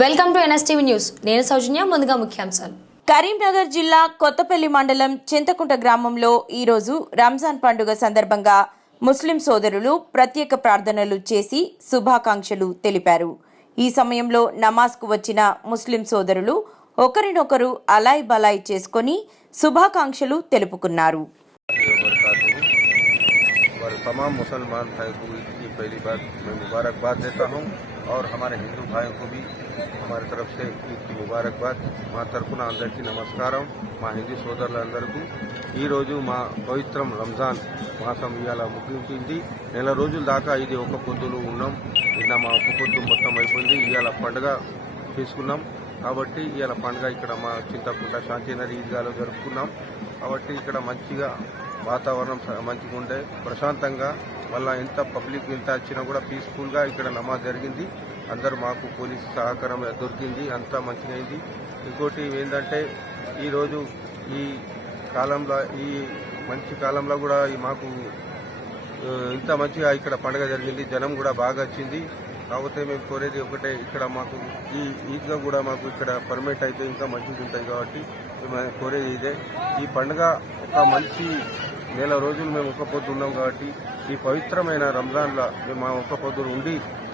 Welcome to NSTV news నేను సౌజన్య ముందుగా ముఖ్యాంశాలు కరీంనగర్ జిల్లా కొత్తపల్లి మండలం చింతకుంట గ్రామంలో ఈరోజు రంజాన్ పండుగ సందర్భంగా ముస్లిం సోదరులు ప్రత్యేక ప్రార్థనలు చేసి శుభాకాంక్షలు తెలిపారు ఈ సమయంలో నమాజ్కు వచ్చిన ముస్లిం సోదరులు ఒకరినొకరు అలాయ్ బలాయ్ చేసుకొని శుభాకాంక్షలు తెలుపుకున్నారు और तमाम मुसलमान भाई को ईद की पहली बार मैं मुबारकबाद देता हूँ और हमारे हिंदू भाइयों को भी हमारी तरफ से ईद की ముబారక్బాద్ మా తరపున అందరికీ నమస్కారం మా హిందూ సోదరులందరికీ ఈరోజు మా పవిత్రం రంజాన్ మాసం ఇవాళ ముగింపింది నెల రోజుల దాకా ఇది ఒక పొద్దులు ఉన్నాం నిన్న మా ఒక పొద్దు మొత్తం అయిపోయింది ఇవాళ పండుగ తీసుకున్నాం కాబట్టి ఇవాళ పండుగ ఇక్కడ మా చింతకుంట శాంతినగర్ ఈద్గాలో జరుపుకున్నాం కాబట్టి ఇక్కడ మంచిగా వాతావరణం స- మంచిగా ఉండే ప్రశాంతంగా మళ్ళీ ఎంత పబ్లిక్ ఎంత వచ్చినా కూడా పీస్ఫుల్గా ఇక్కడ నమాజ్ జరిగింది. అందరూ మాకు పోలీస్ సహకారం దొరికింది అంతా మంచిగా అయింది. ఇంకోటి ఏంటంటే ఈరోజు ఈ కాలంలో ఈ మంచి కాలంలో కూడా మాకు ఇంత మంచిగా ఇక్కడ పండుగ జరిగింది. జనం కూడా బాగా వచ్చింది. కాకపోతే మేము కోరేది ఒకటే ఇక్కడ మాకు ఈ ఈద్గా కూడా మాకు ఇక్కడ పర్మిట్ అయితే ఇంకా మంచిగా ఉంటుంది కాబట్టి మేము కోరేది ఇదే. ఈ పండుగ ఒక మంచి నెల రోజులు మేము ఒక్క పొద్దు ఉన్నాం కాబట్టి ఈ పవిత్రమైన రంజాన్లో మేము మా ఒక్క పొద్దులు ఉండి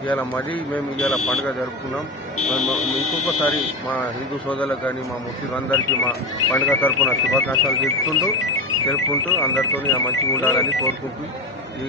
ఇవాళ మరీ మేము ఇవాళ పండుగ జరుపుకున్నాం. మేము ఇంకొకసారి మా హిందూ సోదరులకు కానీ మా ముస్లింలందరికీ మా పండుగ తరపున శుభాకాంక్షలు తెలుపుకుంటూ తెలుపుకుంటూ అందరితో మంచిగా ఉండాలని కోరుకుంటూ ఈ